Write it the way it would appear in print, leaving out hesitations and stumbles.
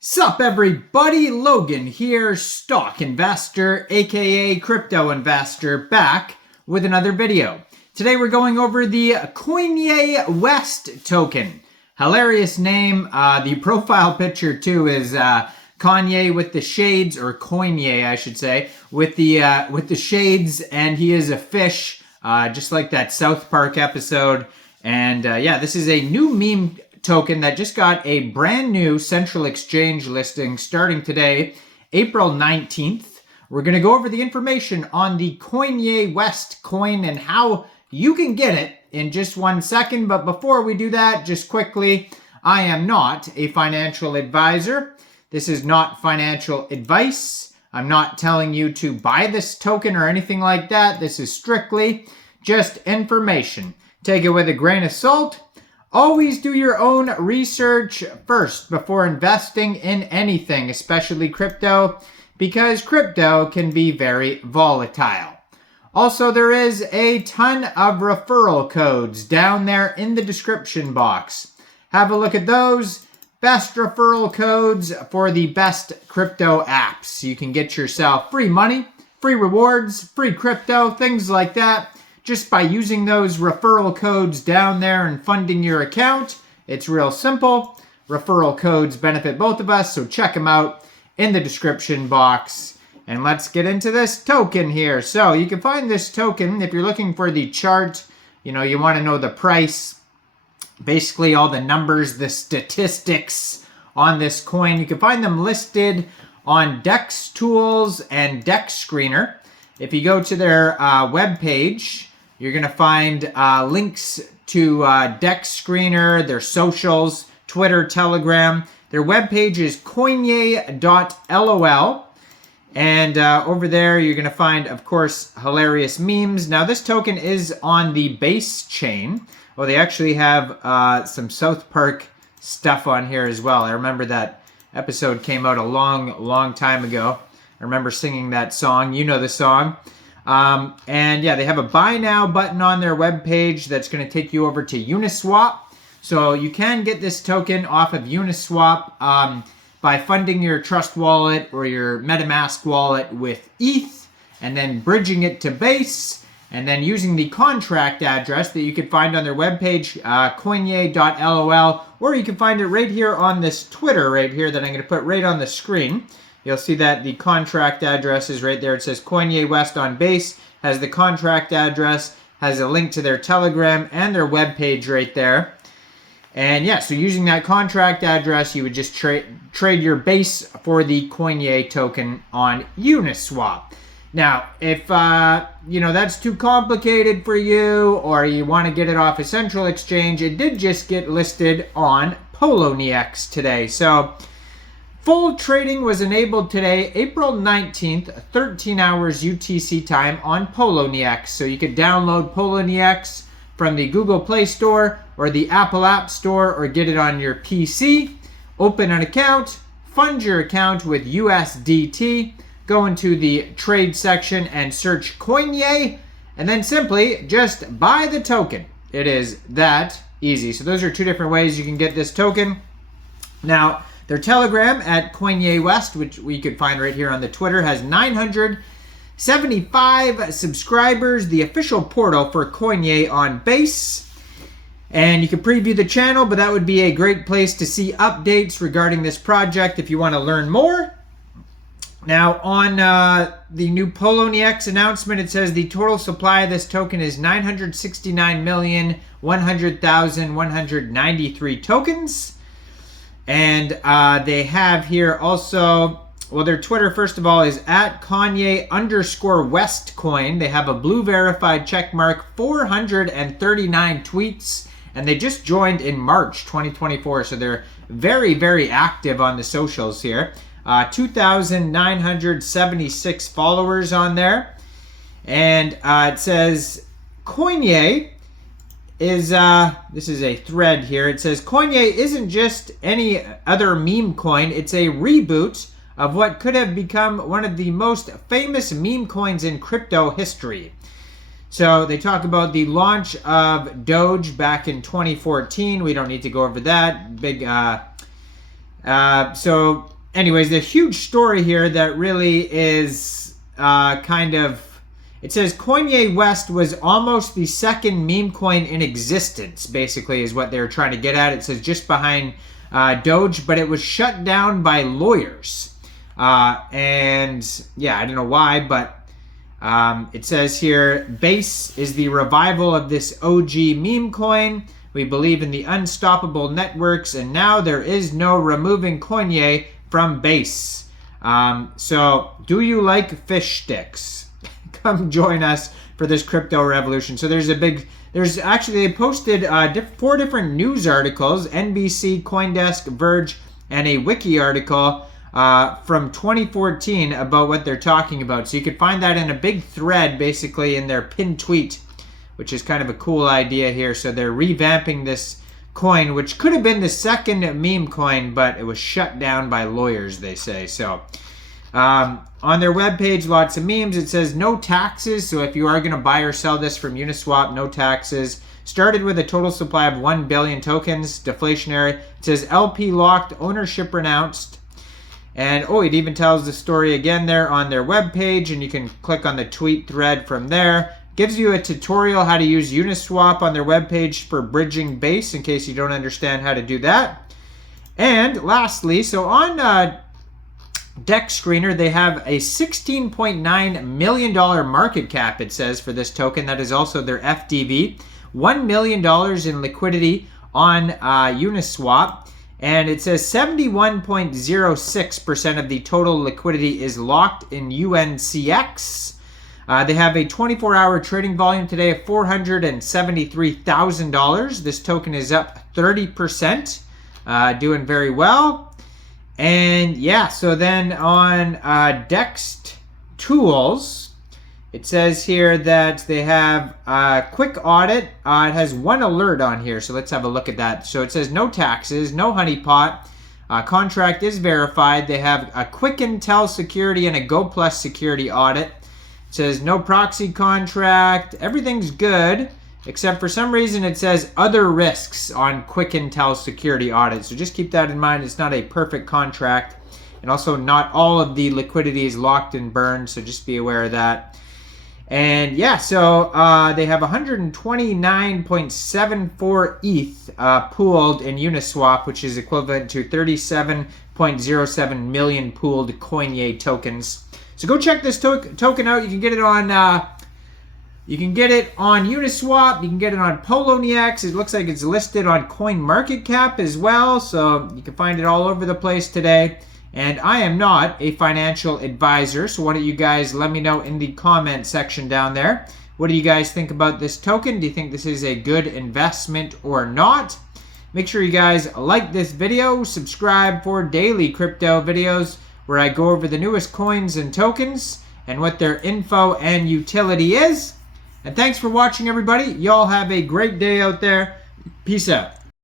Sup everybody, Logan here, stock investor, aka crypto investor, back with another video. Today we're going over the Coinye West token. Hilarious name. The profile picture too is Kanye with the shades, or Coinye I should say, with the shades, and he is a fish, just like that South Park episode. And yeah, this is a new meme token that just got a brand new central exchange listing starting today, April 19th. We're going to go over the information on the Coinye West coin and how you can get it in just 1 second. But before we do that, just quickly, I am not a financial advisor. This is not financial advice. I'm not telling you to buy this token or anything like that. This is strictly just information. Take it with a grain of salt. Always do your own research first before investing in anything, especially crypto, because crypto can be very volatile. Also, there is a ton of referral codes down there in the description box. Have a look at those. Best referral codes for the best crypto apps. You can get yourself free money, free rewards, free crypto, things like that. Just by using those referral codes down there and funding your account. It's real simple. Referral codes benefit both of us, so check them out in the description box. And let's get into this token here. So you can find this token if you're looking for the chart. You know, you want to know the price, basically all the numbers, the statistics on this coin. You can find them listed on Dex Tools and Dex Screener. If you go to their webpage, you're going to find links to Dex Screener, their socials, Twitter, Telegram. Their webpage is coinye.lol. And over there, you're going to find, of course, hilarious memes. Now, this token is on the Basechain. Well, they actually have some South Park stuff on here as well. I remember that episode came out a long time ago. I remember singing that song. You know the song. And yeah, they have a buy now button on their webpage that's going to take you over to Uniswap. So you can get this token off of Uniswap by funding your Trust wallet or your MetaMask wallet with ETH and then bridging it to Base and then using the contract address that you can find on their webpage, coinye.lol, or you can find it right here on this Twitter right here that I'm going to put right on the screen. You'll see that the contract address is right there. It says Coinye West on Base, has the contract address, has a link to their Telegram and their webpage right there. And yeah, so using that contract address, you would just trade your Base for the Coinye token on Uniswap. Now, if you know that's too complicated for you, or you want to get it off a central exchange, it did just get listed on Poloniex today. So full trading was enabled today, April 19th, 13 hours UTC time on Poloniex. So you could download Poloniex from the Google Play Store or the Apple App Store or get it on your PC. Open an account, fund your account with USDT, go into the trade section and search Coinye, and then simply just buy the token. It is that easy. So those are two different ways you can get this token. Now, their Telegram at Coinye West, which we could find right here on the Twitter, has 975 subscribers, the official portal for Coinye on Base. And you can preview the channel, but that would be a great place to see updates regarding this project if you want to learn more. Now, on the new Poloniex announcement, it says the total supply of this token is 969,100,193 tokens. And they have here also, well, their Twitter, first of all, is at Kanye_WestCoin. They have a blue verified check mark, 439 tweets, and they just joined in March 2024. So they're very, very active on the socials here. 2,976 followers on there. And it says Coinye is, this is a thread here. It says Coinye isn't just any other meme coin. It's a reboot of what could have become one of the most famous meme coins in crypto history. So they talk about the launch of Doge back in 2014. We don't need to go over that. Big So anyways, the huge story here that really is kind of, it says Coinye West was almost the second meme coin in existence, basically is what they were trying to get at. It says just behind Doge, but it was shut down by lawyers. And yeah, I don't know why, but it says here, Base is the revival of this OG meme coin. We believe in the unstoppable networks, and now there is no removing Coinye from Base. So do you like fish sticks? Come join us for this crypto revolution. So there's actually, they posted 4 different news articles, NBC, CoinDesk, Verge, and a wiki article from 2014 about what they're talking about. So you could find that in a big thread, basically in their pinned tweet, which is kind of a cool idea here. So they're revamping this coin, which could have been the second meme coin, but it was shut down by lawyers, they say. So on their webpage, lots of memes. It says no taxes. So if you are going to buy or sell this from Uniswap, no taxes. Started with a total supply of 1 billion tokens, deflationary. It says LP locked, ownership renounced. And oh, it even tells the story again there on their webpage, and you can click on the tweet thread from there. Gives you a tutorial how to use Uniswap on their webpage for bridging Base, in case you don't understand how to do that. And lastly, so on Dex Screener, they have a $16.9 million market cap, it says, for this token. That is also their FDV. $1 million in liquidity on Uniswap. And it says 71.06% of the total liquidity is locked in UNCX. They have a 24-hour trading volume today of $473,000. This token is up 30%, doing very well. And yeah, so then on Dex Tools, it says here that they have a quick audit. It has 1 alert on here, so let's have a look at that. So it says no taxes, no honeypot. Contract is verified. They have a quick intel security and a Go Plus security audit. It says no proxy contract. Everything's good, except for some reason it says other risks on quick intel security audit. So just keep that in mind. It's not a perfect contract. And also not all of the liquidity is locked and burned, so just be aware of that. And yeah, so they have 129.74 ETH pooled in Uniswap, which is equivalent to 37.07 million pooled Coinye tokens. So go check this token out. You can get it on Uniswap. You can get it on Poloniex. It looks like it's listed on CoinMarketCap as well. So you can find it all over the place today. And I am not a financial advisor, so why don't you guys let me know in the comment section down there. What do you guys think about this token? Do you think this is a good investment or not? Make sure you guys like this video, subscribe for daily crypto videos where I go over the newest coins and tokens and what their info and utility is. And thanks for watching, everybody. Y'all have a great day out there. Peace out.